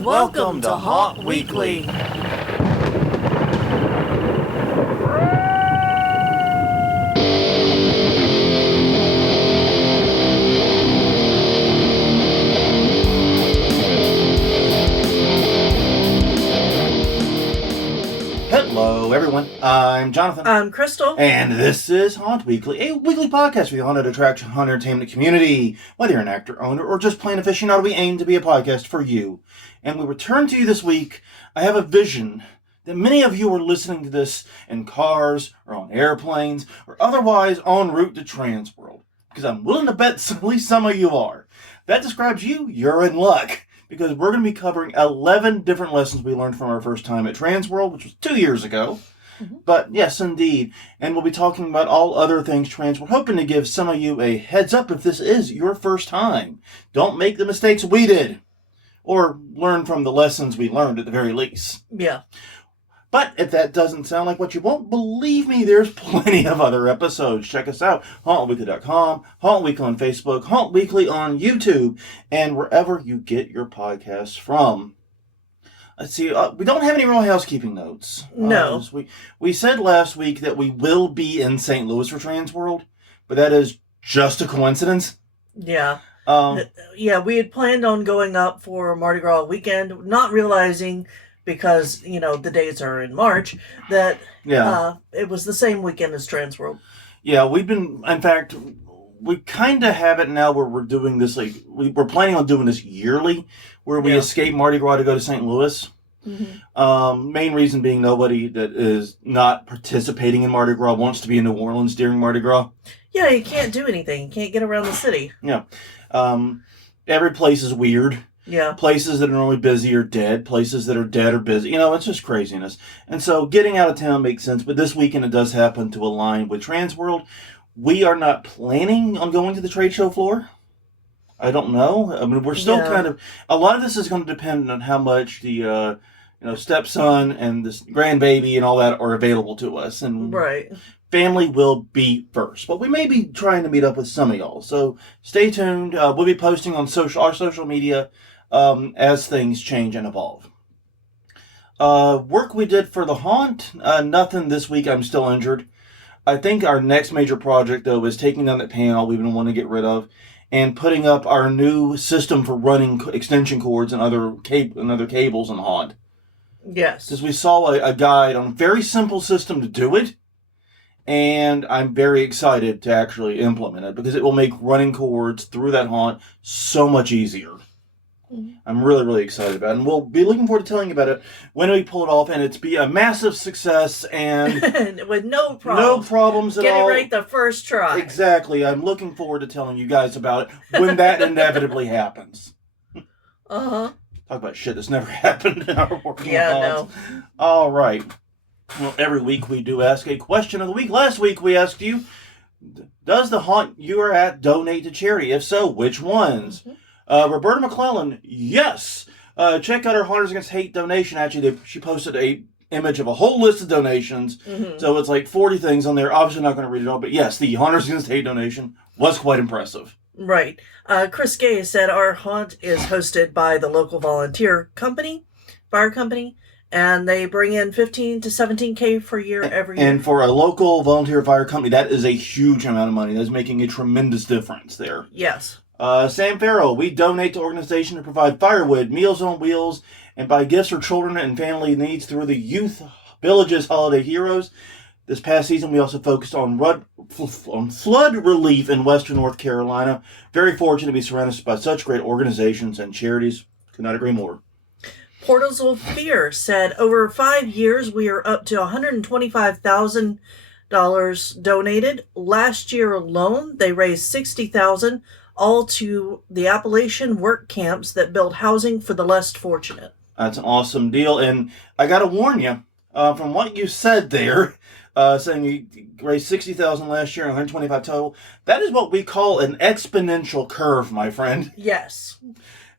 Welcome to Haunt Weekly. Hello, everyone. I'm Jonathan. I'm Crystal. And this is Haunt Weekly, a weekly podcast for the haunted attraction haunted entertainment community. Whether you're an actor, owner, or just plain aficionado, we aim to be a podcast for you. And we return to you this week. I have a vision that many of you are listening to this in cars, or on airplanes, or otherwise en route to Transworld. Because I'm willing to bet at least some of you are. If that describes you, you're in luck. Because we're going to be covering 11 different lessons we learned from our first time at Transworld, which was 2 years ago. Mm-hmm. But yes, indeed. And we'll be talking about all other things Transworld, hoping to give some of you a heads up if this is your first time. Don't make the mistakes we did. Or learn from the lessons we learned at the very least. Yeah. But if that doesn't sound like what you want, believe me, there's plenty of other episodes. Check us out, hauntweekly.com, Haunt Weekly on Facebook, Haunt Weekly on YouTube, and wherever you get your podcasts from. Let's see, we don't have any real housekeeping notes. No. We said last week that we will be in St. Louis for Transworld, but that is just a coincidence. Yeah. We had planned on going up for Mardi Gras weekend, not realizing, because, the dates are in March, that it was the same weekend as Transworld. Yeah, we kind of have it now where we're doing this, we're planning on doing this yearly, where we escape Mardi Gras to go to St. Louis. Mm-hmm. Main reason being nobody that is not participating in Mardi Gras wants to be in New Orleans during Mardi Gras. Yeah, you can't do anything. You can't get around the city. Yeah. Every place is weird. Yeah. Places that are normally busy are dead. Places that are dead are busy. It's just craziness. And so getting out of town makes sense. But this weekend it does happen to align with Transworld. We are not planning on going to the trade show floor. I don't know. We're still kind of... A lot of this is going to depend on how much the stepson and this grandbaby and all that are available to us. And right. Family will be first. But we may be trying to meet up with some of y'all. So stay tuned. We'll be posting on our social media as things change and evolve. Work we did for the haunt, nothing this week. I'm still injured. I think our next major project, though, is taking down that panel we've been wanting to get rid of and putting up our new system for running extension cords and other cables in the haunt. Yes. Because we saw a guide on a very simple system to do it, and I'm very excited to actually implement it because it will make running cords through that haunt so much easier. I'm really, really excited about it. And we'll be looking forward to telling you about it when we pull it off. And it's be a massive success and... with no problems. No problems at all. Get it right the first try. Exactly. I'm looking forward to telling you guys about it when that inevitably happens. Uh-huh. Talk about shit that's never happened in our work. Yeah, no. All right. Well, every week we do ask a question of the week. Last week we asked you, does the haunt you are at donate to charity? If so, which ones? Mm-hmm. Roberta McClellan, yes. Check out her Haunters Against Hate donation. Actually, she posted a image of a whole list of donations. Mm-hmm. So it's like 40 things on there. Obviously not going to read it all, but yes, the Haunters Against Hate donation was quite impressive. Right. Chris Gay said our haunt is hosted by the local volunteer fire company, and they bring in $15 to $17K per year every year. And for a local volunteer fire company, that is a huge amount of money. That's making a tremendous difference there. Yes. Sam Farrell, we donate to organizations to provide firewood, Meals on Wheels, and buy gifts for children and family needs through the Youth Villages Holiday Heroes. This past season, we also focused on flood relief in western North Carolina. Very fortunate to be surrounded by such great organizations and charities. Could not agree more. Portals of Fear said, over 5 years, we are up to $125,000 donated. Last year alone, they raised $60,000. All to the Appalachian work camps that build housing for the less fortunate. That's an awesome deal. And I got to warn you, from what you said there, saying you raised $60,000 last year and $125,000 total, that is what we call an exponential curve, my friend. Yes.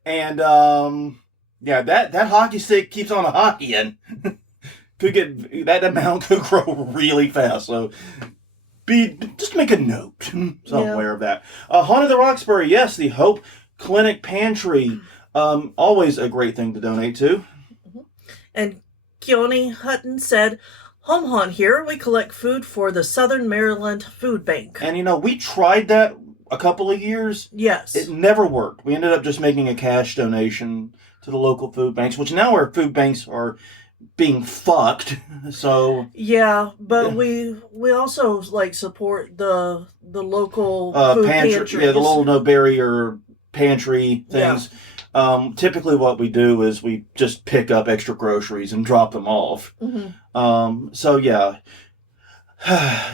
And, that hockey stick keeps on a hockeying. That amount could grow really fast. So just make a note somewhere of that. Haunted the Roxbury, yes, the Hope Clinic Pantry. Always a great thing to donate to. And Keone Hutton said, Home Haunt here, we collect food for the Southern Maryland Food Bank. And we tried that a couple of years. Yes. It never worked. We ended up just making a cash donation to the local food banks, which now our food banks are being fucked. So yeah, but we also support the local food pantries. Yeah, the little no barrier pantry things. Yeah. Typically what we do is we just pick up extra groceries and drop them off. So yeah.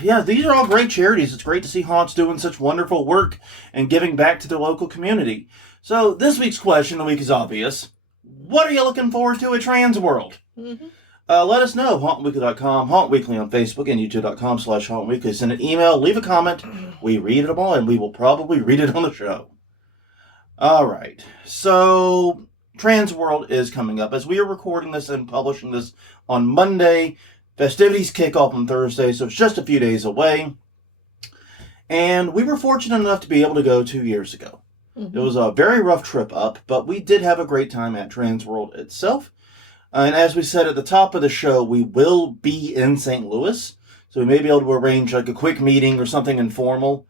Yeah, these are all great charities. It's great to see haunts doing such wonderful work and giving back to their local community. So this week's question of the week is obvious. What are you looking forward to at Transworld? Let us know. HauntWeekly.com, HauntWeekly on Facebook, and YouTube.com/HauntWeekly. Send an email, leave a comment. We read them all, and we will probably read it on the show. All right. So Transworld is coming up. As we are recording this and publishing this on Monday, festivities kick off on Thursday, so it's just a few days away. And we were fortunate enough to be able to go 2 years ago. It was a very rough trip up, but we did have a great time at Transworld itself. And as we said at the top of the show, we will be in St. Louis. So we may be able to arrange a quick meeting or something informal,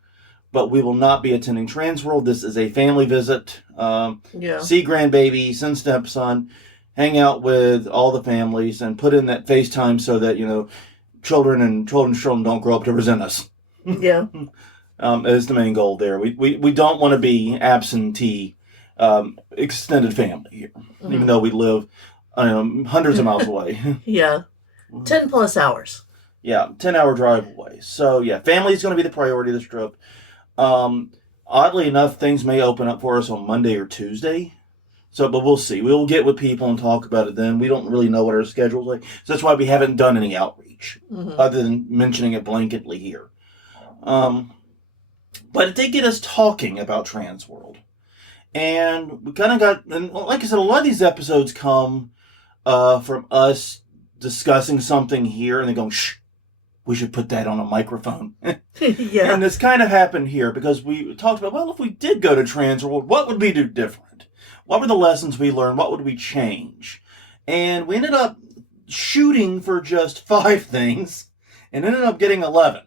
but we will not be attending Transworld. This is a family visit. See grandbaby, send stepson, hang out with all the families, and put in that FaceTime so that, children and children's children don't grow up to resent us. Yeah. Is the main goal there. We don't want to be absentee extended family here, even though we live hundreds of miles away. Yeah. 10 plus hours. Yeah, 10-hour drive away. So, yeah, family is going to be the priority of this trip. Oddly enough, things may open up for us on Monday or Tuesday. So, but we'll see. We'll get with people and talk about it then. We don't really know what our schedule's like. So that's why we haven't done any outreach, other than mentioning it blanketly here. But it did get us talking about Transworld. And we kind of got, and like I said, a lot of these episodes come from us discussing something here and then going, shh, we should put that on a microphone. Yeah. And this kind of happened here because we talked about, well, if we did go to Transworld, what would we do different? What were the lessons we learned? What would we change? And we ended up shooting for just 5 things and ended up getting 11.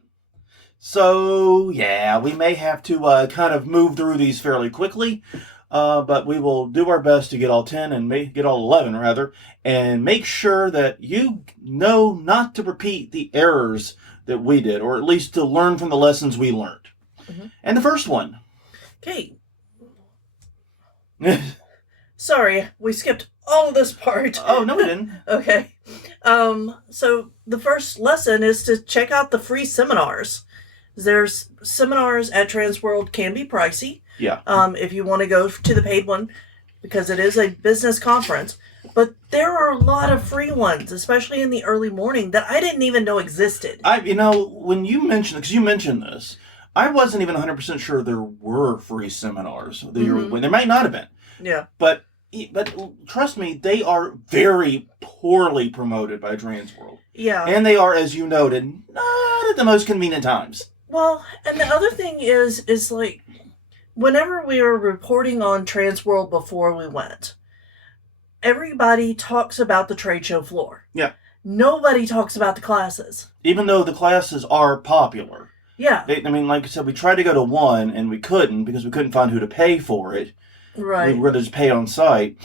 So, yeah, we may have to kind of move through these fairly quickly, but we will do our best to get all 10 and get all 11, rather, and make sure that you know not to repeat the errors that we did, or at least to learn from the lessons we learned. And the first one. Okay. Sorry, we skipped all of this part. Oh, no, we didn't. Okay. So the first lesson is to check out the free seminars. There's seminars at Transworld can be pricey. Yeah. If you want to go to the paid one, because it is a business conference. But there are a lot of free ones, especially in the early morning, that I didn't even know existed. When you mentioned, because you mentioned this, I wasn't even 100% sure there were free seminars. There might not have been. Yeah. But trust me, they are very poorly promoted by Transworld. Yeah. And they are, as you noted, not at the most convenient times. Well, and the other thing is like, whenever we were reporting on Transworld before we went, everybody talks about the trade show floor. Yeah. Nobody talks about the classes. Even though the classes are popular. Yeah. Like I said, we tried to go to one, and we couldn't because we couldn't find who to pay for it. Right. We were going to just pay on site.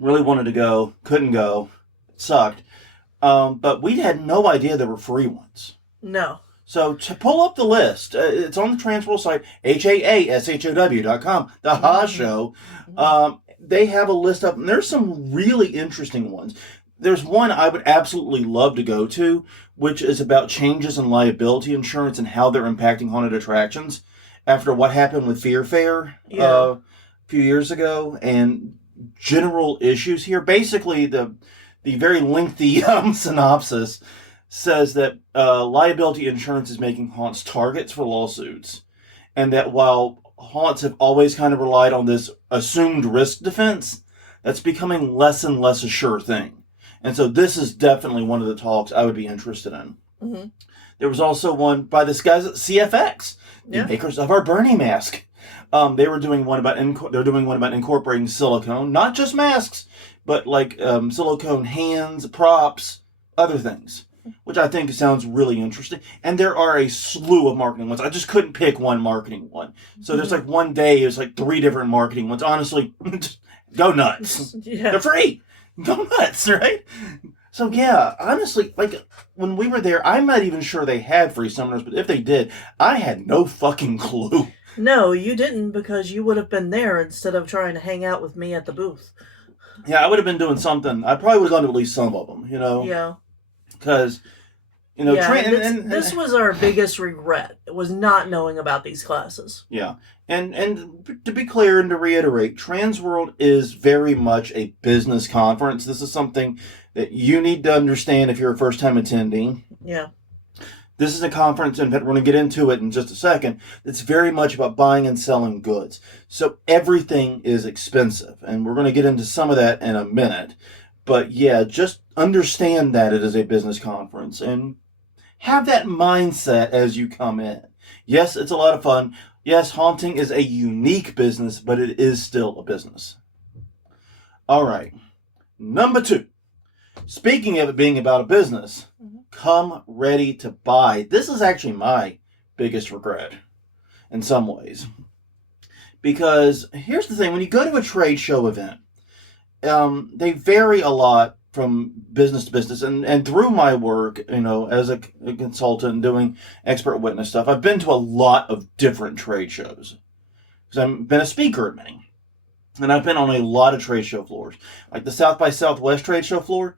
Really wanted to go, couldn't go. It sucked. But we had no idea there were free ones. No. So to pull up the list, it's on the Transworld site, HAASHOW.com, the Ha Show. They have a list up, and there's some really interesting ones. There's one I would absolutely love to go to, which is about changes in liability insurance and how they're impacting haunted attractions after what happened with Fear Fair a few years ago, and general issues here. Basically, the very lengthy synopsis says that liability insurance is making haunts targets for lawsuits, and that while haunts have always kind of relied on this assumed risk defense, that's becoming less and less a sure thing. And so this is definitely one of the talks I would be interested in. There was also one by this guys at CFX, the makers of our Bernie mask. They were doing one about they're doing one about incorporating silicone, not just masks, but like silicone hands, props, other things, which I think sounds really interesting. And there are a slew of marketing ones. I just couldn't pick one marketing one. So there's like one day it's like 3 different marketing ones. Honestly, go nuts. Yeah. They're free. Go nuts, right? So yeah, honestly, like when we were there, I'm not even sure they had free seminars, but if they did, I had no fucking clue. No, you didn't, because you would have been there instead of trying to hang out with me at the booth. Yeah, I would have been doing something. I probably would have gone to at least some of them, you know? Yeah. Because, you know... this was our biggest regret, was not knowing about these classes. Yeah. And to be clear and to reiterate, Transworld is very much a business conference. This is something that you need to understand if you're a first-time attendee. Yeah. This is a conference, in fact, we're going to get into it in just a second, it's very much about buying and selling goods. So everything is expensive, and we're going to get into some of that in a minute. But yeah, just understand that it is a business conference, and have that mindset as you come in. Yes, it's a lot of fun. Yes, haunting is a unique business, but it is still a business. All right. Number 2. Speaking of it being about a business, come ready to buy. This is actually my biggest regret in some ways. Because here's the thing, when you go to a trade show event, they vary a lot from business to business. And through my work, you know, as a consultant doing expert witness stuff, I've been to a lot of different trade shows. Because I've been a speaker at many. And I've been on a lot of trade show floors. Like the South by Southwest trade show floor,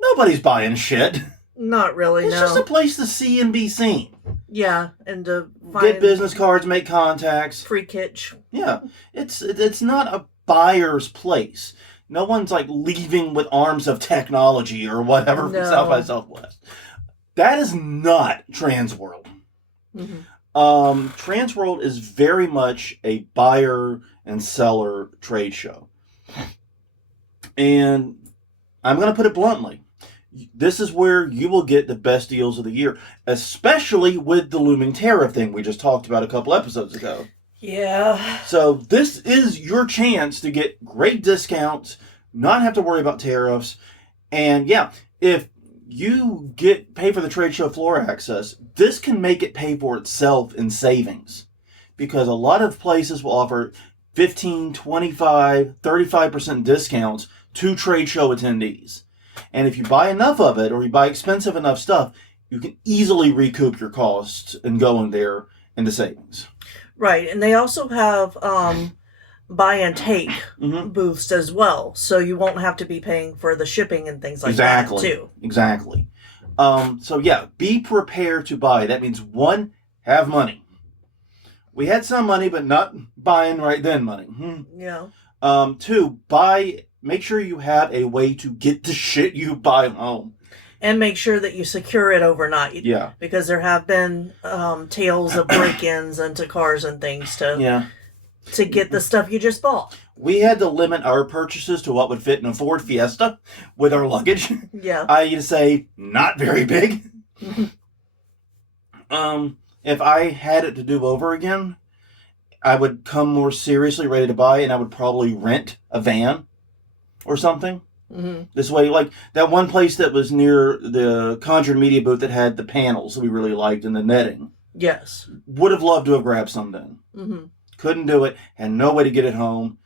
nobody's buying shit. Not really, It's just a place to see and be seen. Yeah, and to get business cards, make contacts. Free kitsch. Yeah, it's not a buyer's place. No one's like leaving with arms of technology or whatever from South by Southwest. That is not Transworld. Transworld is very much a buyer and seller trade show. And I'm going to put it bluntly. This is where you will get the best deals of the year, especially with the looming tariff thing we just talked about a couple episodes ago. Yeah. So this is your chance to get great discounts, not have to worry about tariffs. And yeah, if you pay for the trade show floor access, this can make it pay for itself in savings. Because a lot of places will offer 15, 25, 35% discounts to trade show attendees. And if you buy enough of it, or you buy expensive enough stuff, you can easily recoup your costs and go in there into savings. Right, and they also have buy and take booths as well, so you won't have to be paying for the shipping and things like that too. Exactly. So yeah, be prepared to buy. That means 1, have money. We had some money, but not buying right then money. Yeah. 2, buy. Make sure you have a way to get the shit you buy home. And make sure that you secure it overnight. Yeah. Because there have been tales of break-ins into cars and things to get the stuff you just bought. We had to limit our purchases to what would fit in a Ford Fiesta with our luggage. Yeah. I say not very big. If I had it to do over again, I would come more seriously ready to buy, and I would probably rent a van or something. This way, like that one place that was near the Conjured Media booth that had the panels that we really liked and the netting. Yes. Would have loved to have grabbed some then. Couldn't do it. Had no way to get it home.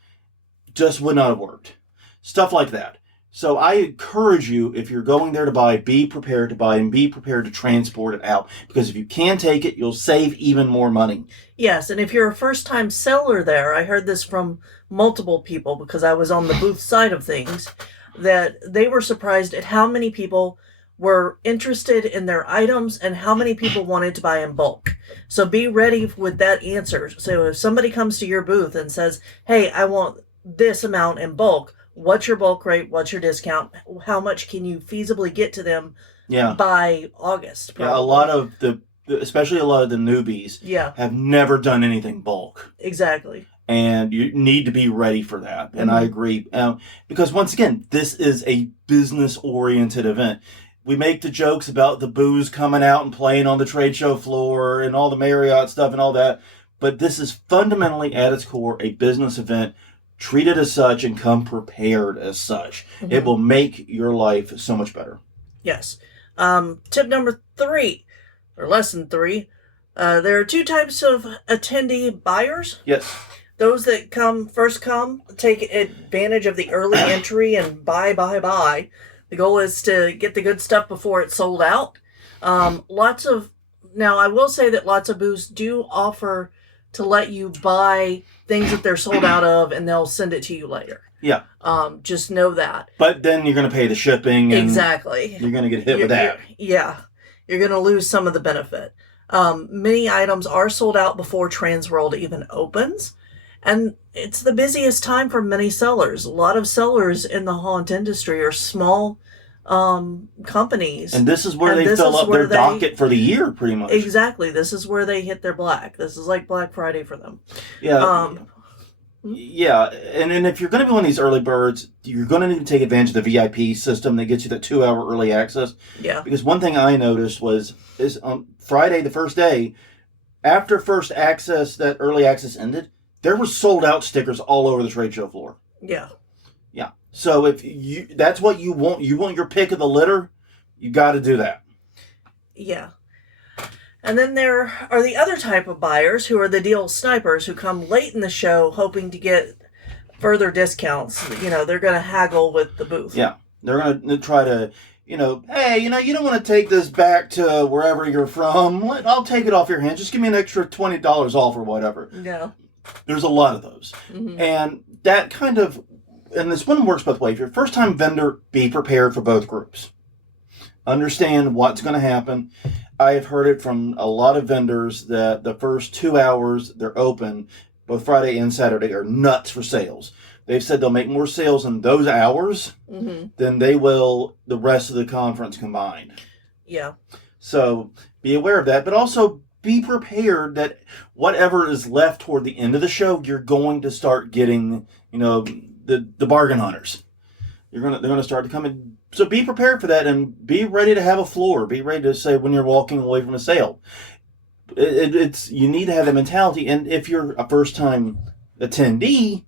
Just would not have worked. Stuff like that. So I encourage you, if you're going there to buy, be prepared to buy and be prepared to transport it out. Because if you can take it, you'll save even more money. Yes, and if you're a first-time seller there, I heard this from multiple people because I was on the booth side of things, that they were surprised at how many people were interested in their items and how many people wanted to buy in bulk. So be ready with that answer. So if somebody comes to your booth and says, hey, I want this amount in bulk, what's your bulk rate? What's your discount? How much can you feasibly get to them by August? Probably. Yeah, a lot of especially a lot of the newbies have never done anything bulk. Exactly. And you need to be ready for that. And I agree. Because once again, this is a business-oriented event. We make the jokes about the booze coming out and playing on the trade show floor and all the Marriott stuff and all that. But this is fundamentally, at its core, a business event. Treat it as such and come prepared as such. Mm-hmm. It will make your life so much better. Yes. Tip number 3, or lesson 3, there are 2 types of attendee buyers. Yes. Those that first come, take advantage of the early entry and buy. The goal is to get the good stuff before it's sold out. Now, I will say that lots of booths do offer to let you buy things that they're sold out of, and they'll send it to you later. Yeah. Just know that. But then you're going to pay the shipping. And exactly. You're going to get hit with that. You're going to lose some of the benefit. Many items are sold out before Transworld even opens. And it's the busiest time for many sellers. A lot of sellers in the haunt industry are small companies. And this is where they fill up their docket for the year, pretty much. Exactly. This is where they hit their black. This is like Black Friday for them. Yeah. Yeah. And if you're going to be one of these early birds, you're going to need to take advantage of the VIP system that gets you the 2-hour early access. Yeah. Because one thing I noticed is on Friday, the first day, after first access, that early access ended, there were sold out stickers all over the trade show floor. Yeah. Yeah. So if that's what you want your pick of the litter, you got to do that. Yeah. And then there are the other type of buyers who are the deal snipers who come late in the show hoping to get further discounts. They're going to haggle with the booth. Yeah. They're going to try to, hey, you don't want to take this back to wherever you're from. I'll take it off your hands. Just give me an extra $20 off or whatever. Yeah. There's a lot of those. Mm-hmm. And that kind of, and this one works both ways. If you're a first-time vendor, be prepared for both groups. Understand what's going to happen. I have heard it from a lot of vendors that the first 2 hours they're open, both Friday and Saturday, are nuts for sales. They've said they'll make more sales in those hours than they will the rest of the conference combined. Yeah. So be aware of that, but also be prepared that whatever is left toward the end of the show, you're going to start getting, the bargain hunters. They're going to start to come in. So be prepared for that and be ready to have a floor. Be ready to say when you're walking away from a sale. You need to have that mentality. And if you're a first-time attendee,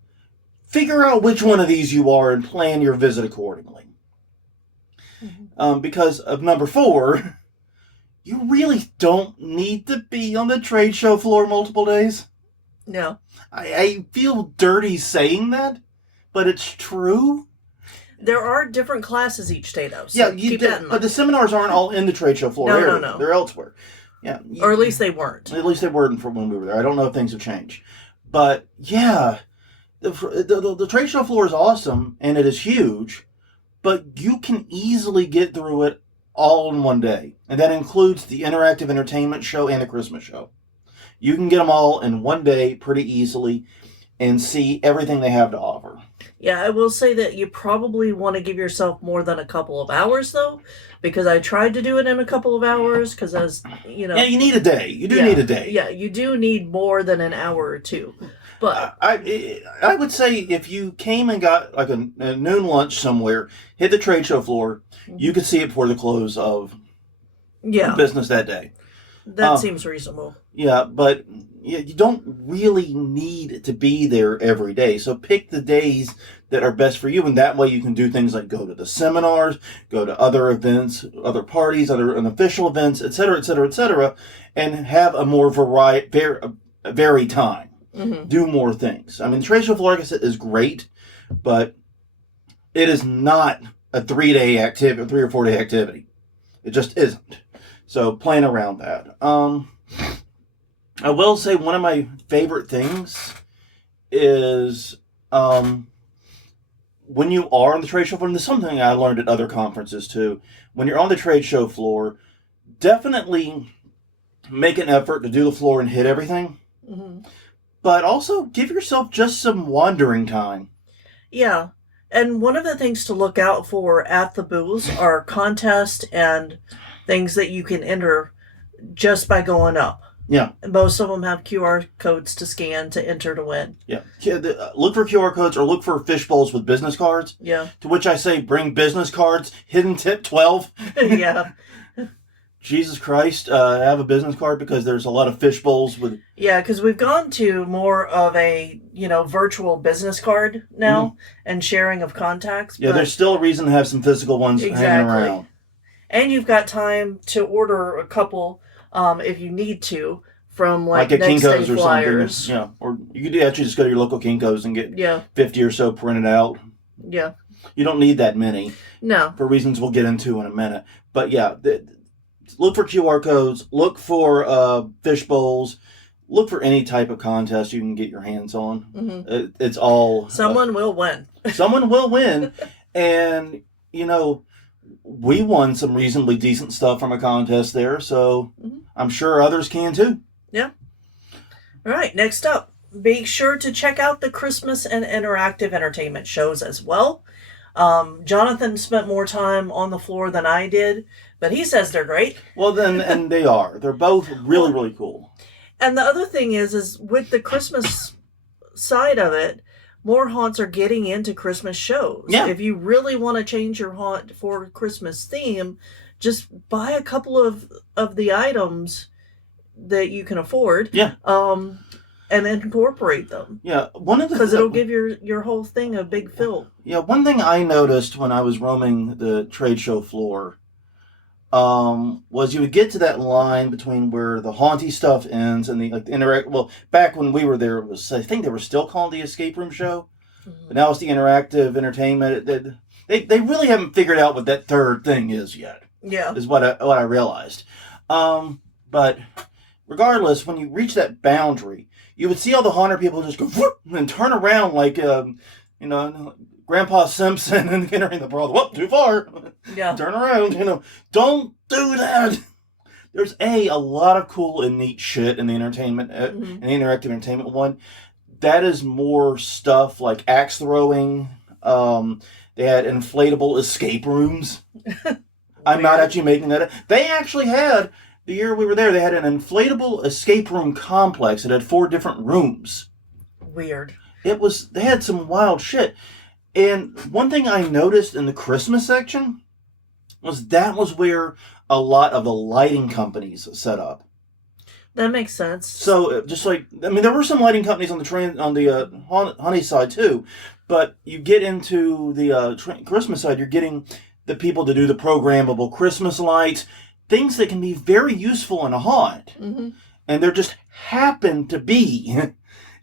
figure out which one of these you are and plan your visit accordingly. Mm-hmm. Because of number 4, you really don't need to be on the trade show floor multiple days. No. I feel dirty saying that, but it's true. There are different classes each day, though. So yeah, keep that in mind. But the seminars aren't all in the trade show floor area. No. They're elsewhere. Yeah. Or at least they weren't. At least they weren't from when we were there. I don't know if things have changed. But, yeah, the trade show floor is awesome, and it is huge, but you can easily get through it all in one day. And that includes the interactive entertainment show and the Christmas show. You can get them all in one day pretty easily and see everything they have to offer. Yeah, I will say that you probably want to give yourself more than a couple of hours, though, because I tried to do it in a couple of hours, because as, Yeah, you need a day. You do need a day. Yeah, you do need more than an hour or two. But I would say if you came and got like a noon lunch somewhere, hit the trade show floor, you could see it before the close of business that day. That seems reasonable. Yeah, but you don't really need to be there every day. So pick the days that are best for you, and that way you can do things like go to the seminars, go to other events, other parties, other unofficial events, etc., and have a more varied time. Mm-hmm. Do more things. I mean, the trade show floor, like I said, is great, but it is not a 3-day activity, 3 or 4 day activity. It just isn't. So plan around that. I will say one of my favorite things is when you are on the trade show floor, and this is something I learned at other conferences too, when you're on the trade show floor, definitely make an effort to do the floor and hit everything. Mm-hmm. But also give yourself just some wandering time. Yeah. And one of the things to look out for at the booths are contests and things that you can enter just by going up. Yeah. Most of them have QR codes to scan to enter to win. Yeah. Look for QR codes or look for fish bowls with business cards. Yeah. To which I say bring business cards, hidden tip 12. Yeah. Jesus Christ, have a business card because there's a lot of fish bowls with... Yeah, because we've gone to more of a, virtual business card now and sharing of contacts. Yeah, there's still a reason to have some physical ones hanging around. And you've got time to order a couple if you need to from like at next Kinko's day or flyers. something. Yeah, or you could actually just go to your local Kinko's and get 50 or so printed out. Yeah. You don't need that many. No. For reasons we'll get into in a minute. But yeah, look for QR codes, look for fish bowls, look for any type of contest you can get your hands on. Mm-hmm. It's all... Someone will win. Someone will win. And, we won some reasonably decent stuff from a contest there, so I'm sure others can too. Yeah. All right, next up, be sure to check out the Christmas and interactive entertainment shows as well. Jonathan spent more time on the floor than I did, but he says they're great. Well, then, and they are. They're both really, really cool. And the other thing is with the Christmas side of it, more haunts are getting into Christmas shows. Yeah. If you really want to change your haunt for Christmas theme, just buy a couple of the items that you can afford. Yeah. And incorporate them. Yeah, because it'll give your whole thing a big fill. Yeah, one thing I noticed when I was roaming the trade show floor was you would get to that line between where the haunty stuff ends and the interact. Well, back when we were there, I think they were still calling the escape room show, but now it's the interactive entertainment. They really haven't figured out what that third thing is yet. Yeah, is what I realized. But regardless, when you reach that boundary, you would see all the haunter people just go whoop, and turn around like Grandpa Simpson and entering the brawl. Whoop, too far. Yeah. Turn around. Don't do that. There's a lot of cool and neat shit in the entertainment and the interactive entertainment one. That is more stuff like axe throwing. They had inflatable escape rooms. I'm not actually making that up. They actually had, the year we were there, they had an inflatable escape room complex. It had 4 different rooms. Weird. They had some wild shit. And one thing I noticed in the Christmas section was where a lot of the lighting companies set up. That makes sense. So just there were some lighting companies on the Honey side too, but you get into the Christmas side, you're getting the people to do the programmable Christmas lights, things that can be very useful in a haunt, and there just happen to be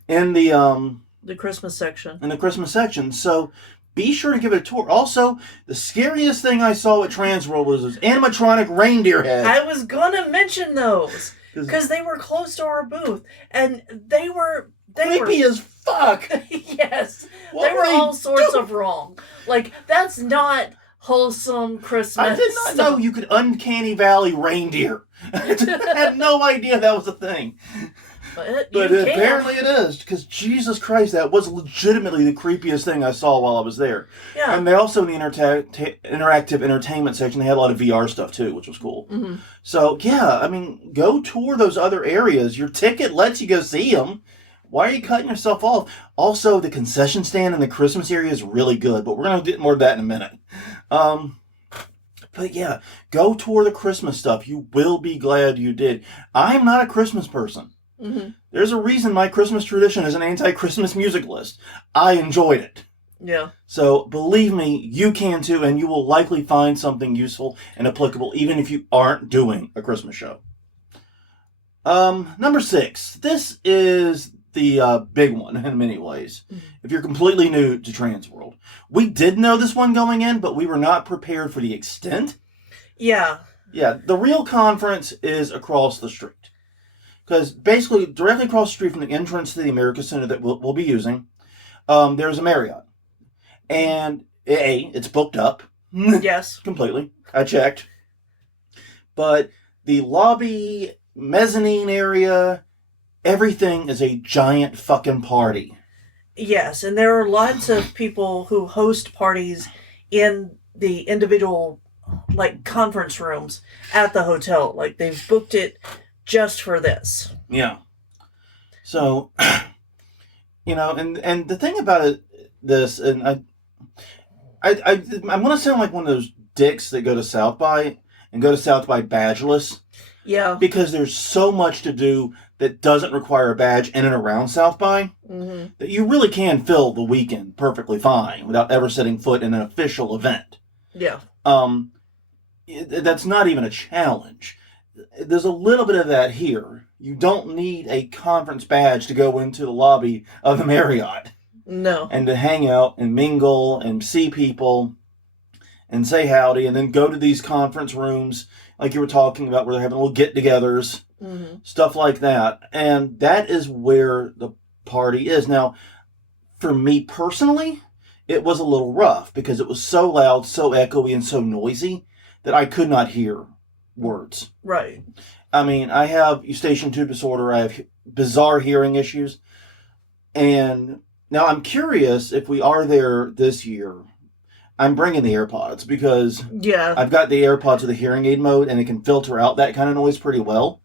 in the Christmas section. In the Christmas section. So be sure to give it a tour. Also, the scariest thing I saw at Transworld was those animatronic reindeer heads. I was going to mention those because they were close to our booth and they were creepy as fuck. Yes. They were all sorts of wrong. Like, that's not wholesome Christmas. I did not know you could uncanny valley reindeer. I had no idea that was a thing. But apparently it is, because Jesus Christ, that was legitimately the creepiest thing I saw while I was there. Yeah. And they also, in the interactive entertainment section, they had a lot of VR stuff too, which was cool. Mm-hmm. So, yeah, go tour those other areas. Your ticket lets you go see them. Why are you cutting yourself off? Also, the concession stand in the Christmas area is really good, but we're going to get more of that in a minute. But yeah, go tour the Christmas stuff. You will be glad you did. I'm not a Christmas person. Mm-hmm. There's a reason my Christmas tradition is an anti-Christmas music list. I enjoyed it. Yeah. So believe me, you can too, and you will likely find something useful and applicable even if you aren't doing a Christmas show. Number 6. This is the big one in many ways. Mm-hmm. If you're completely new to Transworld. We did know this one going in, but we were not prepared for the extent. Yeah. Yeah, the real conference is across the street. Because basically, directly across the street from the entrance to the America Center that we'll be using, there's a Marriott. And it's booked up. Yes. Completely. I checked. But the lobby, mezzanine area, everything is a giant fucking party. Yes, and there are lots of people who host parties in the individual, conference rooms at the hotel. They've booked it just for this. Yeah. So, and the thing about this, and I'm going to sound like one of those dicks that go to South by and go to South by badgeless. Yeah. Because there's so much to do that doesn't require a badge in and around South by that you really can fill the weekend perfectly fine without ever setting foot in an official event. Yeah. That's not even a challenge. There's a little bit of that here. You don't need a conference badge to go into the lobby of the Marriott. No. And to hang out and mingle and see people and say howdy and then go to these conference rooms like you were talking about where they're having little get-togethers, stuff like that. And that is where the party is. Now, for me personally, it was a little rough because it was so loud, so echoey, and so noisy that I could not hear words. Right. I mean, I have eustachian tube disorder. I have bizarre hearing issues. And now I'm curious if we are there this year. I'm bringing the AirPods because I've got the AirPods with the hearing aid mode and it can filter out that kind of noise pretty well.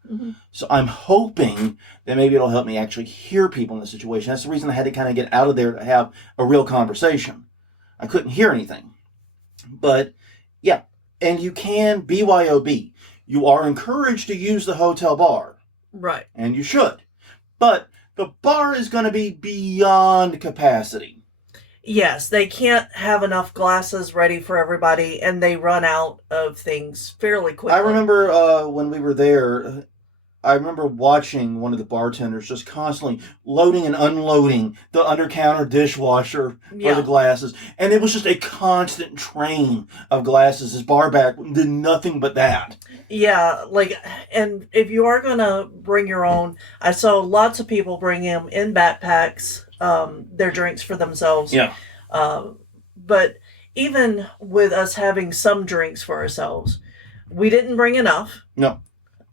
So I'm hoping that maybe it'll help me actually hear people in the situation. That's the reason I had to kind of get out of there to have a real conversation. I couldn't hear anything. But yeah, and you can BYOB. You are encouraged to use the hotel bar. Right. And you should. But the bar is going to be beyond capacity. Yes, they can't have enough glasses ready for everybody, and they run out of things fairly quickly. I remember when we were there, I remember watching one of the bartenders just constantly loading and unloading the under-counter dishwasher for the glasses. And it was just a constant train of glasses. His bar back did nothing but that. Yeah, and if you are going to bring your own, I saw lots of people bring them in backpacks. Their drinks for themselves. Yeah. But even with us having some drinks for ourselves, we didn't bring enough. No.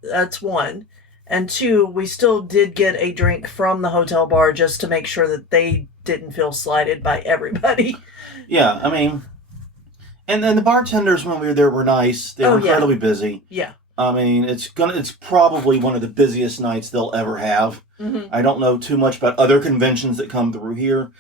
That's one. And two, we still did get a drink from the hotel bar just to make sure that they didn't feel slighted by everybody. Yeah, I mean, and then the bartenders when we were there were nice. They were incredibly busy. Yeah. I mean, it's probably one of the busiest nights they'll ever have. I don't know too much about other conventions that come through here,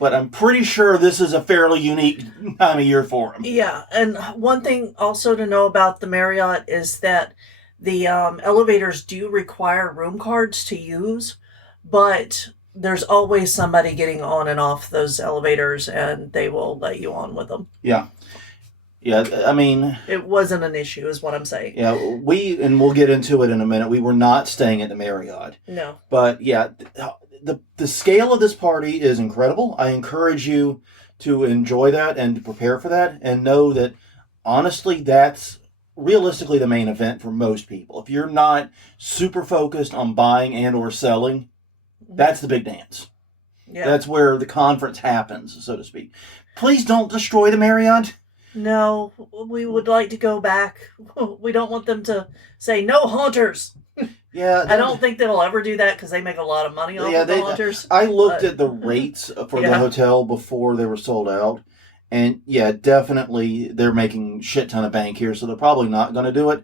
but I'm pretty sure this is a fairly unique time of year for them. Yeah, and one thing also to know about the Marriott is that the elevators do require room cards to use, but there's always somebody getting on and off those elevators, and they will let you on with them. Yeah. Yeah, I mean... It wasn't an issue, is what I'm saying. Yeah, and we'll get into it in a minute, we were not staying at the Marriott. No. But, yeah, the scale of this party is incredible. I encourage you to enjoy that and to prepare for that and know that, honestly, that's realistically the main event for most people. If you're not super focused on buying and or selling, that's the big dance. Yeah. That's where the conference happens, so to speak. Please don't destroy the Marriott. No, we would like to go back. We don't want them to say, no haunters. Yeah, I don't think they'll ever do that because they make a lot of money off of the haunters. I looked at the rates for the hotel before they were sold out. And yeah, definitely they're making shit ton of bank here, so they're probably not going to do it.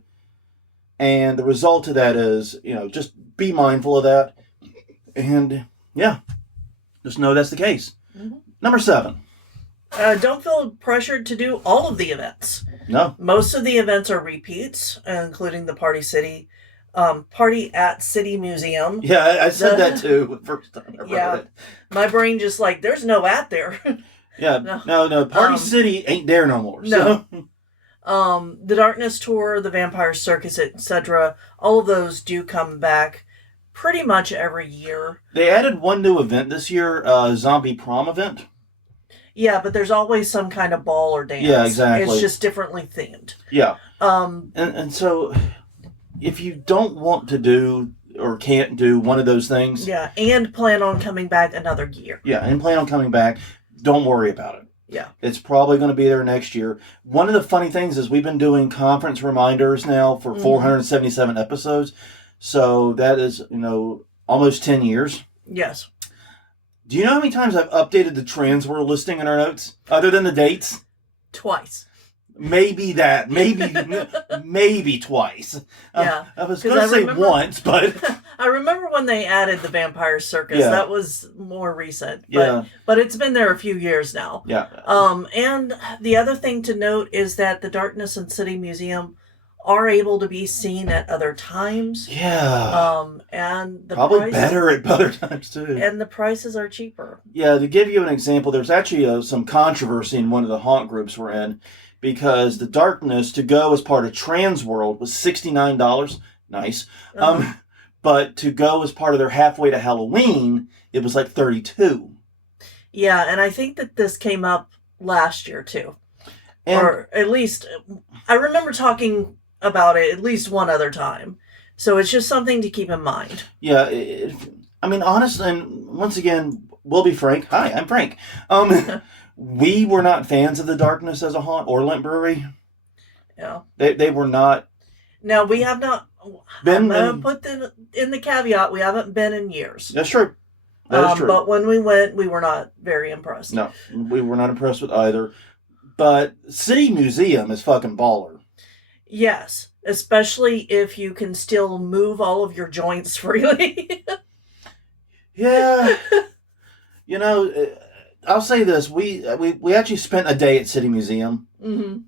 And the result of that is, just be mindful of that. And yeah, just know that's the case. Number 7. Don't feel pressured to do all of the events. No. Most of the events are repeats, including the Party at City Museum. Yeah, I said that too the first time I read it. My brain just there's no at there. Yeah, no. Party City ain't there no more. So. No. The Darkness Tour, the Vampire Circus, etc. All of those do come back pretty much every year. They added one new event this year, Zombie Prom event. Yeah, but there's always some kind of ball or dance. Yeah, exactly. It's just differently themed. Yeah. And so, if you don't want to do or can't do one of those things... Yeah, and plan on coming back another year. Yeah, and plan on coming back, don't worry about it. Yeah. It's probably going to be there next year. One of the funny things is we've been doing conference reminders now for 477 episodes. So that is, almost 10 years. Yes. Do you know how many times I've updated the Transworld listing in our notes, other than the dates? Twice. Maybe that. Maybe twice. Yeah. I was going to say once, but... I remember when they added the Vampire Circus. Yeah. That was more recent. But it's been there a few years now. Yeah. And the other thing to note is that the Darkness and City Museum are able to be seen at other times. Yeah. And the probably better at other times too. And the prices are cheaper. Yeah, to give you an example, there's actually some controversy in one of the haunt groups we're in because the darkness to go as part of Transworld was $69. Nice. But to go as part of their halfway to Halloween, it was like $32. Yeah, and I think that this came up last year too. And or at least I remember talking about it at least one other time. So it's just something to keep in mind. Yeah, I mean, honestly, and once again, we'll be frank. Hi, I'm Frank. We were not fans of the darkness as a haunt or Lent Brewery. Yeah. They were not. Now, we have not been. I'm going to put in the caveat, we haven't been in years. That's true. That is true. But when we went, we were not very impressed. No, we were not impressed with either. But City Museum is fucking baller. Yes, especially if you can still move all of your joints freely. Yeah. You know, I'll say this. We actually spent a day at City Museum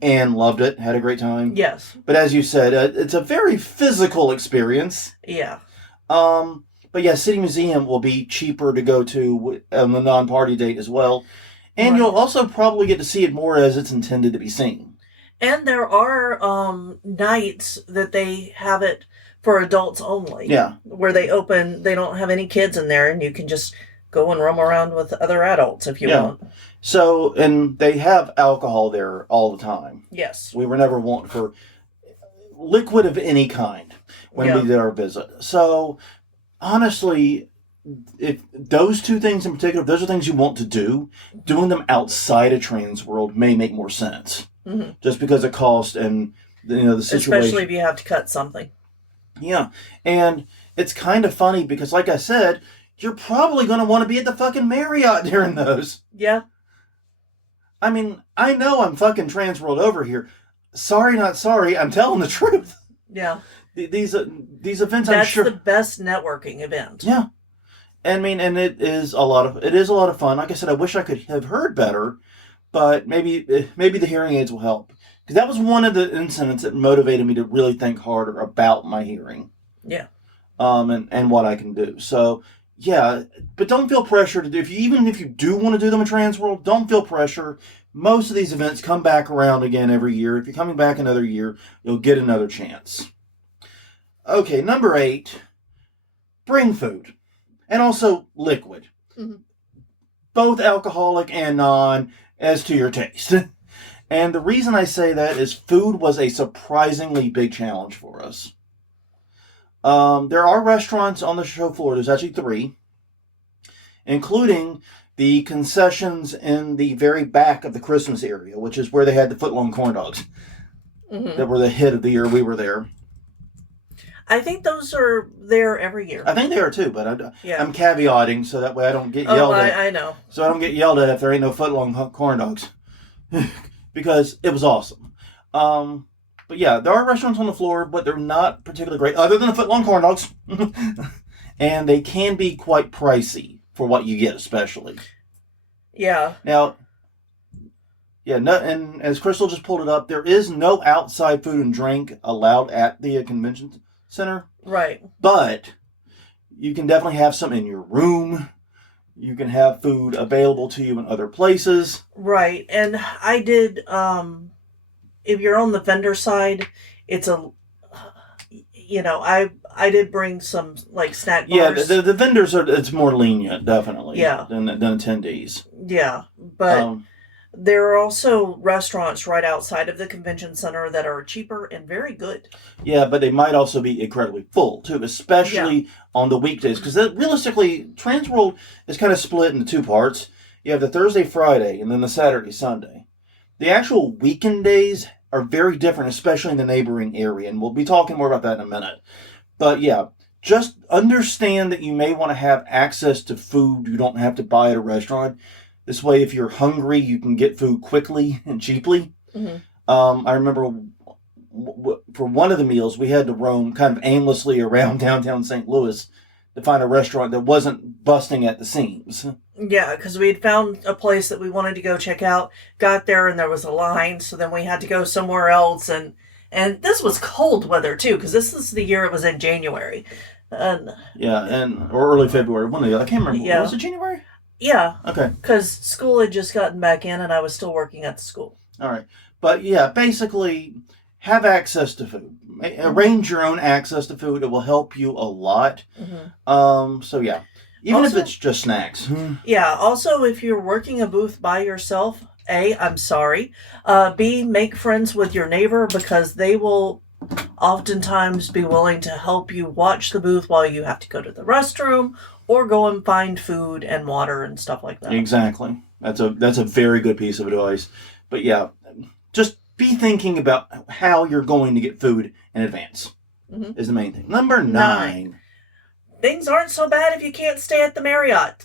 and loved it. Had a great time. Yes. But as you said, it's a very physical experience. Yeah. But yeah, City Museum will be cheaper to go to on the non-party date as well. And you'll also probably get to see it more as it's intended to be seen. And there are nights that they have it for adults only. Yeah. Where they don't have any kids in there, and you can just go and roam around with other adults if you want. So, and they have alcohol there all the time. Yes. We were never wanting for liquid of any kind when we did our visit. So, honestly, if those two things in particular, if those are things you want to do, doing them outside of Transworld may make more sense. Mm-hmm. Just because of cost and the situation. Especially if you have to cut something. Yeah, and it's kind of funny because, like I said, you're probably going to want to be at the fucking Marriott during those. Yeah. I mean, I know I'm fucking Transworld over here. Sorry, not sorry. I'm telling the truth. Yeah. These events, that's I'm sure. That's the best networking event. Yeah. I mean, and it is a lot of fun. Like I said, I wish I could have heard better, but maybe the hearing aids will help. Because that was one of the incidents that motivated me to really think harder about my hearing. Yeah. And what I can do. So, yeah, but don't feel pressure to do. Even if you do want to do them in Transworld, don't feel pressure. Most of these events come back around again every year. If you're coming back another year, you'll get another chance. Okay, number 8, bring food. And also liquid. Mm-hmm. Both alcoholic and non, as to your taste. And the reason I say that is food was a surprisingly big challenge for us. There are restaurants on the show floor. There's actually 3. Including the concessions in the very back of the Christmas area, which is where they had the footlong corn dogs. Mm-hmm. That were the hit of the year we were there. I think those are there every year. I think they are too, but I'm caveating so that way I don't get yelled at. I know. So I don't get yelled at if there ain't no footlong corn dogs. Because it was awesome. But yeah, there are restaurants on the floor, but they're not particularly great, other than the footlong corn dogs. And they can be quite pricey for what you get, especially. Yeah. Now, and as Crystal just pulled it up, there is no outside food and drink allowed at the convention center. Right. But you can definitely have some in your room. You can have food available to you in other places. Right. And I did, if you're on the vendor side, it's I did bring some like snack bars. Yeah, the vendors it's more lenient, definitely. Yeah. Than attendees. Yeah. But there are also restaurants right outside of the convention center that are cheaper and very good. Yeah, but they might also be incredibly full, too, especially on the weekdays. Because realistically, Transworld is kind of split into 2 parts. You have the Thursday, Friday, and then the Saturday, Sunday. The actual weekend days are very different, especially in the neighboring area. And we'll be talking more about that in a minute. But yeah, just understand that you may want to have access to food you don't have to buy at a restaurant. This way, if you're hungry, you can get food quickly and cheaply. Mm-hmm. I remember for one of the meals, we had to roam kind of aimlessly around downtown St. Louis to find a restaurant that wasn't busting at the seams. Yeah, because we had found a place that we wanted to go check out, got there, and there was a line, so then we had to go somewhere else, and And this was cold weather, too, because this is the year it was in January. And or early February. One of the, I can't remember. Yeah. Was it January? Yeah. Okay. Because school had just gotten back in and I was still working at the school. All right. But yeah, basically, have access to food. Arrange your own access to food. It will help you a lot. So yeah. Even if it's just snacks. Yeah. Also, if you're working a booth by yourself, A, I'm sorry. B, make friends with your neighbor because they will oftentimes be willing to help you watch the booth while you have to go to the restroom or go and find food and water and stuff like that. Exactly. That's a very good piece of advice. But yeah, just be thinking about how you're going to get food in advance is the main thing. Number 9. Things aren't so bad if you can't stay at the Marriott.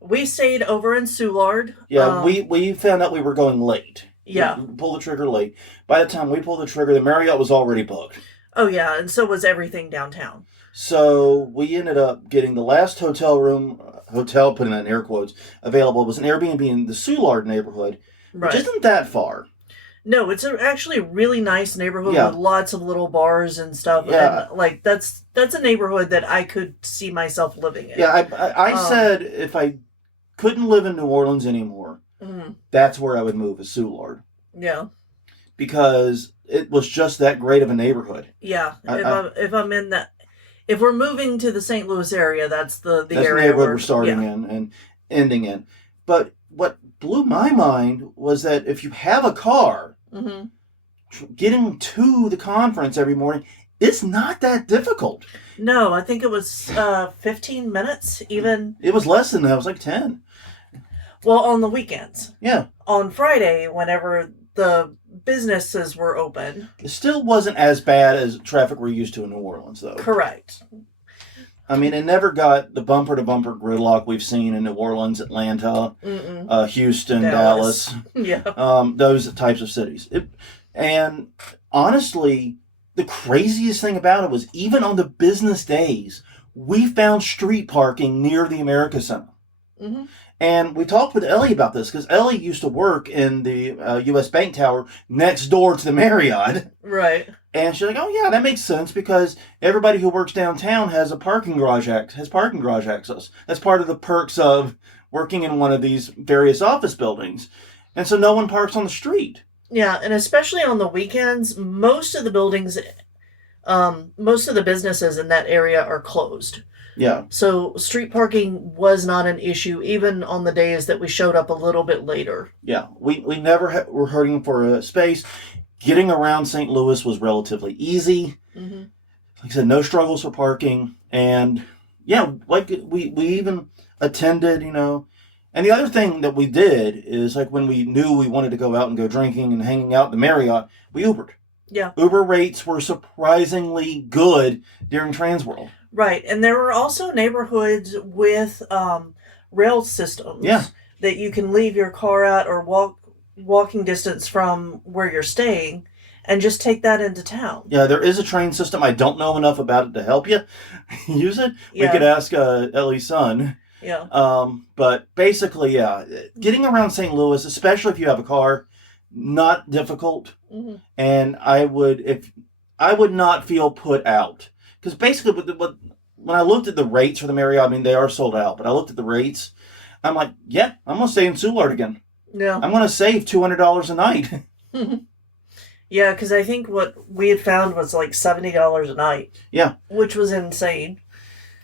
We stayed over in Soulard. Yeah, we found out we were going late. Yeah. We pulled the trigger late. By the time we pulled the trigger, the Marriott was already booked. Oh, yeah, and so was everything downtown. So we ended up getting the last hotel room, putting that in air quotes, available. It was an Airbnb in the Soulard neighborhood, which isn't that far. No, it's actually a really nice neighborhood with lots of little bars and stuff. Yeah. And, that's a neighborhood that I could see myself living in. Yeah, I said if I couldn't live in New Orleans anymore, that's where I would move, is Soulard. Yeah. Because it was just that great of a neighborhood. Yeah. If I'm in that... If we're moving to the St. Louis area, that's the area neighborhood we're starting in and ending in. But what blew my mind was that if you have a car, getting to the conference every morning, it's not that difficult. No, I think it was 15 minutes even. It was less than that. It was like 10. Well, on the weekends. Yeah. On Friday, whenever the businesses were open. It still wasn't as bad as traffic we're used to in New Orleans, though. Correct. I mean, it never got the bumper-to-bumper gridlock we've seen in New Orleans, Atlanta, Houston, Dallas. Yeah. Those types of cities. And honestly, the craziest thing about it was even on the business days, we found street parking near the America Center. And we talked with Ellie about this because Ellie used to work in the U.S. Bank Tower next door to the Marriott. Right. And she's like, oh, yeah, that makes sense because everybody who works downtown has parking garage access. That's part of the perks of working in one of these various office buildings. And so no one parks on the street. Yeah, and especially on the weekends, most of the buildings, most of the businesses in that area are closed. Yeah. So street parking was not an issue, even on the days that we showed up a little bit later. Yeah, we never were hurting for a space. Getting around St. Louis was relatively easy. Like I said, no struggles for parking. And yeah, like we even attended, And the other thing that we did is like when we knew we wanted to go out and go drinking and hanging out at the Marriott, we Ubered. Yeah. Uber rates were surprisingly good during Transworld. Right. And there were also neighborhoods with rail systems that you can leave your car at or walking distance from where you're staying and just take that into town. Yeah, there is a train system. I don't know enough about it to help you use it. We could ask Ellie's son. Yeah. But basically, getting around St. Louis, especially if you have a car, not difficult. And I would not feel put out. Because basically, when I looked at the rates for the Marriott, I mean, they are sold out, but I looked at the rates. I'm like, yeah, I'm going to stay in Soulard again. Yeah. I'm going to save $200 a night. Yeah, because I think what we had found was like $70 a night. Yeah. Which was insane.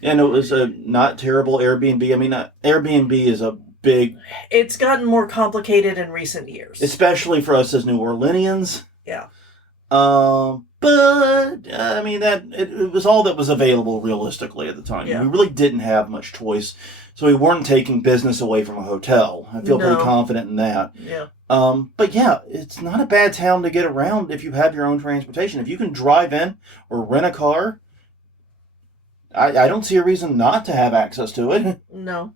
And it was a not terrible Airbnb. I mean, Airbnb is a big... It's gotten more complicated in recent years. Especially for us as New Orleanians. Yeah. But, I mean, it was all that was available realistically at the time. Yeah. We really didn't have much choice. So we weren't taking business away from a hotel. I feel pretty confident in that. Yeah. But yeah, it's not a bad town to get around if you have your own transportation. If you can drive in or rent a car, I don't see a reason not to have access to it. No.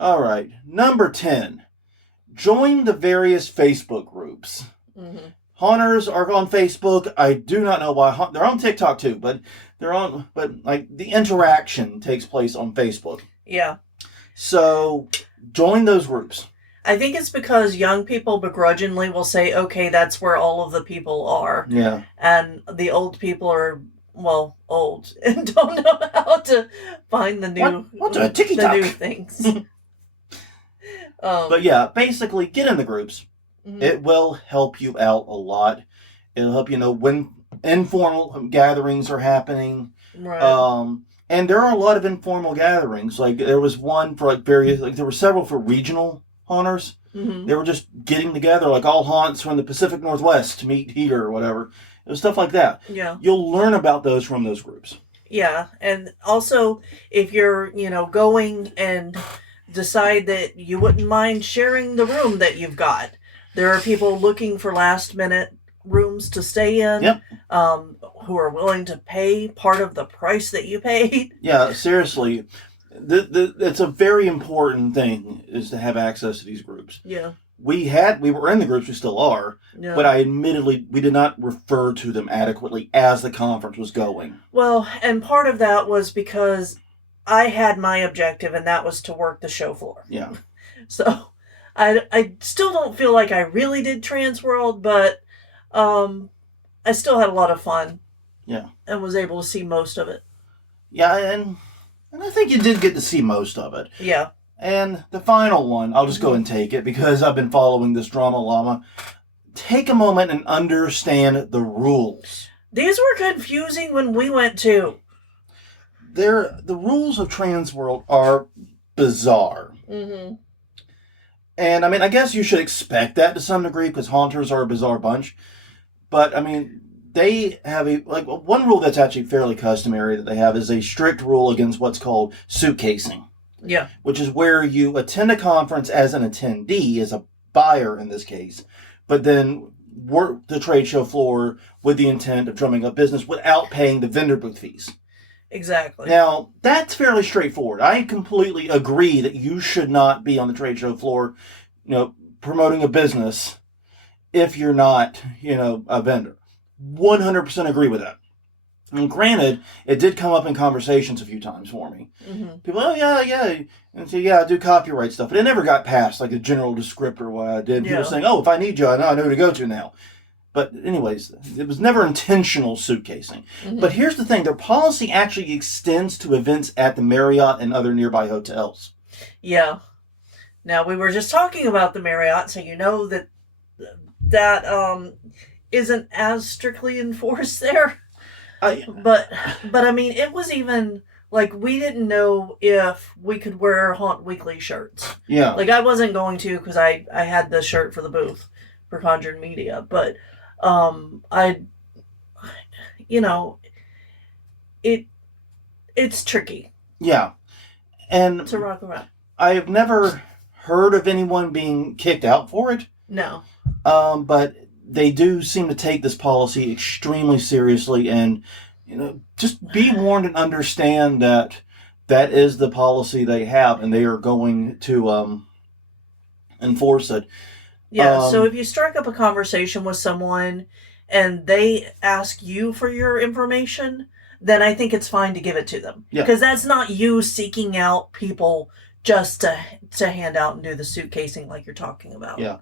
All right. Number 10. Join the various Facebook groups. Haunters are on Facebook. I do not know why. They're on TikTok too, but the interaction takes place on Facebook. Yeah. So join those groups. I think it's because young people begrudgingly will say, okay, that's where all of the people are. Yeah. And the old people are, well, old and don't know how to find the new, the new things. But yeah, basically, get in the groups. Mm-hmm. It will help you out a lot. It'll help you know when informal gatherings are happening. Right. And there are a lot of informal gatherings. Like there was one for there were several for regional haunters. Mm-hmm. They were just getting together, like all haunts from the Pacific Northwest to meet here or whatever. It was stuff like that. Yeah. You'll learn about those from those groups. Yeah. And also, if you're, going and decide that you wouldn't mind sharing the room that you've got, there are people looking for last minute rooms to stay in. Yep. Who are willing to pay part of the price that you paid. Yeah, seriously. It's a very important thing is to have access to these groups. Yeah. We were in the groups, we still are, yeah. But we did not refer to them adequately as the conference was going. Well, and part of that was because I had my objective, and that was to work the show floor. Yeah. So I still don't feel like I really did Transworld, but I still had a lot of fun. Yeah. And was able to see most of it. Yeah, and I think you did get to see most of it. Yeah. And the final one, I'll just go and take it because I've been following this drama llama. Take a moment and understand the rules. These were confusing when we went too. The rules of Transworld are bizarre. Mm-hmm. And, I guess you should expect that to some degree because haunters are a bizarre bunch. But, they have one rule that's actually fairly customary that they have is a strict rule against what's called suitcasing. Yeah. Which is where you attend a conference as an attendee, as a buyer in this case, but then work the trade show floor with the intent of drumming up business without paying the vendor booth fees. Exactly. Now, that's fairly straightforward. I completely agree that you should not be on the trade show floor, promoting a business if you're not, a vendor. 100% agree with that. And granted, it did come up in conversations a few times for me. Mm-hmm. People, oh, yeah. And say, yeah, I do copyright stuff. But it never got past, like, a general descriptor what I did. Yeah. People saying, oh, if I need you, I know who to go to now. But anyways, it was never intentional suitcasing. Mm-hmm. But here's the thing. Their policy actually extends to events at the Marriott and other nearby hotels. Yeah. Now, we were just talking about the Marriott, so you know that isn't as strictly enforced there. But it was even like we didn't know if we could wear Haunt Weekly shirts. Yeah. Like I wasn't going to because I had the shirt for the booth for Conjured Media, but it's tricky. Yeah. And to rock around. I have never heard of anyone being kicked out for it. No. But they do seem to take this policy extremely seriously and, just be warned and understand that is the policy they have and they are going to enforce it. Yeah, so if you strike up a conversation with someone and they ask you for your information, then I think it's fine to give it to them. Yeah. Because that's not you seeking out people just to hand out and do the suitcasing like you're talking about. Yeah.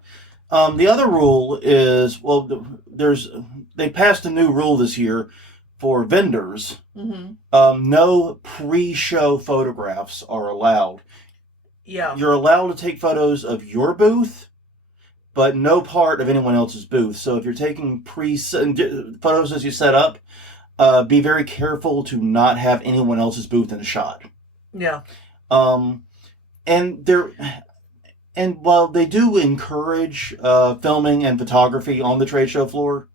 The other rule is, they passed a new rule this year for vendors. Mm-hmm. No pre-show photographs are allowed. Yeah. You're allowed to take photos of your booth, but no part of anyone else's booth. So if you're taking photos as you set up, be very careful to not have anyone else's booth in a shot. Yeah. And while they do encourage filming and photography on the trade show floor,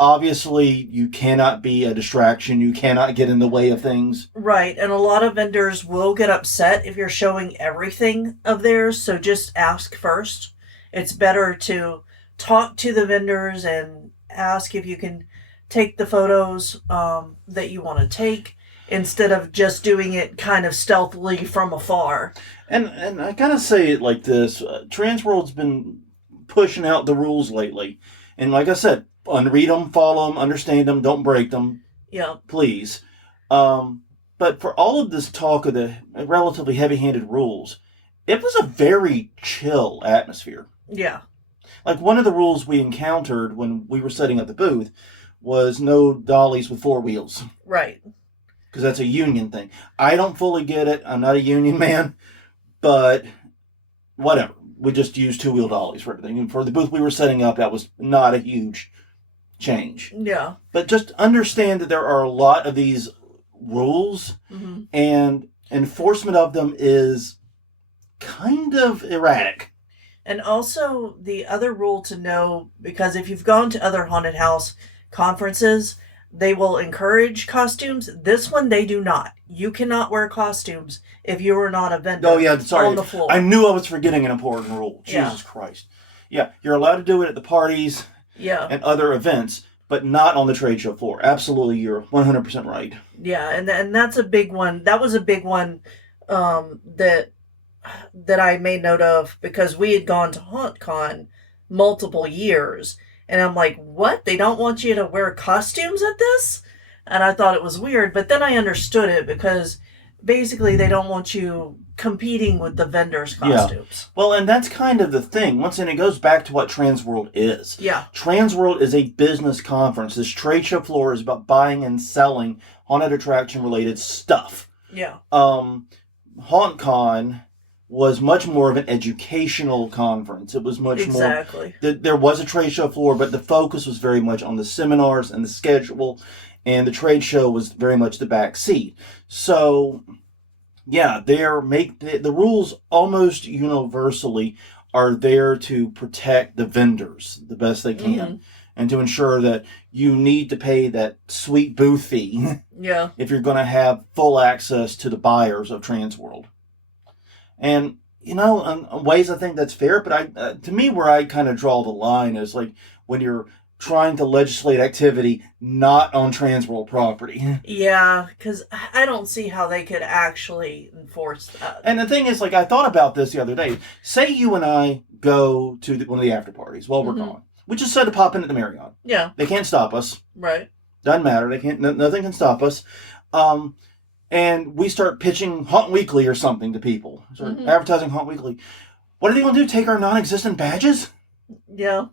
obviously you cannot be a distraction. You cannot get in the way of things. Right. And a lot of vendors will get upset if you're showing everything of theirs. So just ask first. It's better to talk to the vendors and ask if you can take the photos that you want to take instead of just doing it kind of stealthily from afar. And I gotta say it like this, Transworld's been pushing out the rules lately. And like I said, read them, follow them, understand them, don't break them. Yeah. Please. But for all of this talk of the relatively heavy-handed rules, it was a very chill atmosphere. Yeah. Like, one of the rules we encountered when we were setting up the booth was no dollies with 4 wheels. Right. Because that's a union thing. I don't fully get it. I'm not a union man. But whatever. We just used 2-wheel dollies for everything. And for the booth we were setting up, that was not a huge change. Yeah. But just understand that there are a lot of these rules, mm-hmm. and enforcement of them is kind of erratic. And also, the other rule to know, because if you've gone to other haunted house conferences, they will encourage costumes. This one, they do not. You cannot wear costumes if you are not a vendor. Oh, yeah, sorry. On the floor. I knew I was forgetting an important rule. Yeah. Jesus Christ. Yeah, you're allowed to do it at the parties and other events, but not on the trade show floor. Absolutely, you're 100% right. Yeah, and that's a big one. That was a big one that I made note of, because we had gone to HauntCon multiple years, and I'm like, what? They don't want you to wear costumes at this? And I thought it was weird, but then I understood it, because basically they don't want you competing with the vendors' costumes. Yeah. Well, and that's kind of the thing. Once again, it goes back to what Transworld is. Yeah. Transworld is a business conference. This trade show floor is about buying and selling haunted attraction related stuff. Yeah. HauntCon was much more of an educational conference. It was much more... There was a trade show floor, but the focus was very much on the seminars and the schedule, and the trade show was very much the back seat. So, yeah, the rules almost universally are there to protect the vendors the best they can, mm-hmm. and to ensure that you need to pay that sweet booth fee if you're going to have full access to the buyers of Transworld. And, in ways I think that's fair, but to me, where I kind of draw the line is like when you're trying to legislate activity not on Transworld property. Yeah, because I don't see how they could actually enforce that. And the thing is, like, I thought about this the other day. Say you and I go to one of the after parties while we're mm-hmm. gone. We just said to pop in at the Marriott. Yeah. They can't stop us. Right. Doesn't matter. They can't. Nothing can stop us. And we start pitching Haunt Weekly or something to people. Start mm-hmm. advertising Haunt Weekly. What are they going to do? Take our non-existent badges? Yeah.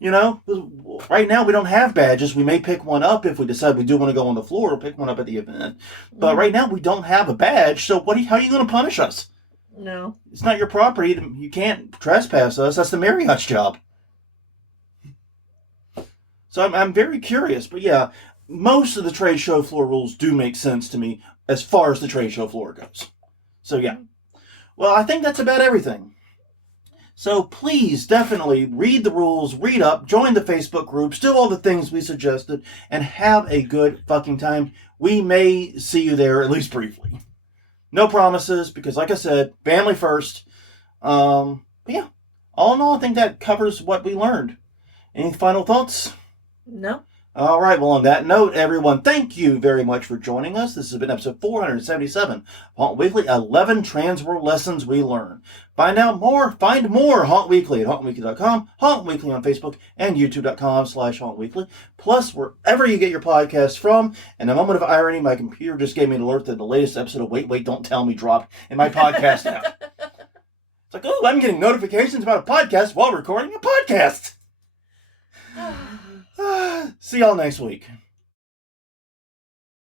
Right now we don't have badges. We may pick one up if we decide we do want to go on the floor or pick one up at the event. But mm-hmm. right now we don't have a badge. So how are you going to punish us? No. It's not your property. You can't trespass us. That's the Marriott's job. So I'm very curious. But yeah, most of the trade show floor rules do make sense to me as far as the trade show floor goes. So yeah. Well, I think that's about everything. So please definitely read the rules, read up, join the Facebook groups, do all the things we suggested, and have a good fucking time. We may see you there, at least briefly. No promises, because like I said, family first. But yeah, all in all, I think that covers what we learned. Any final thoughts? No. All right, well, on that note, everyone, thank you very much for joining us. This has been episode 477, Haunt Weekly, 11 Transworld Lessons We Learn. Find more Haunt Weekly at hauntweekly.com, Haunt Weekly on Facebook, and youtube.com/hauntweekly. Plus, wherever you get your podcasts from. And a moment of irony, my computer just gave me an alert that the latest episode of Wait, Don't Tell Me dropped in my podcast app. It's like, oh, I'm getting notifications about a podcast while recording a podcast. See y'all next week.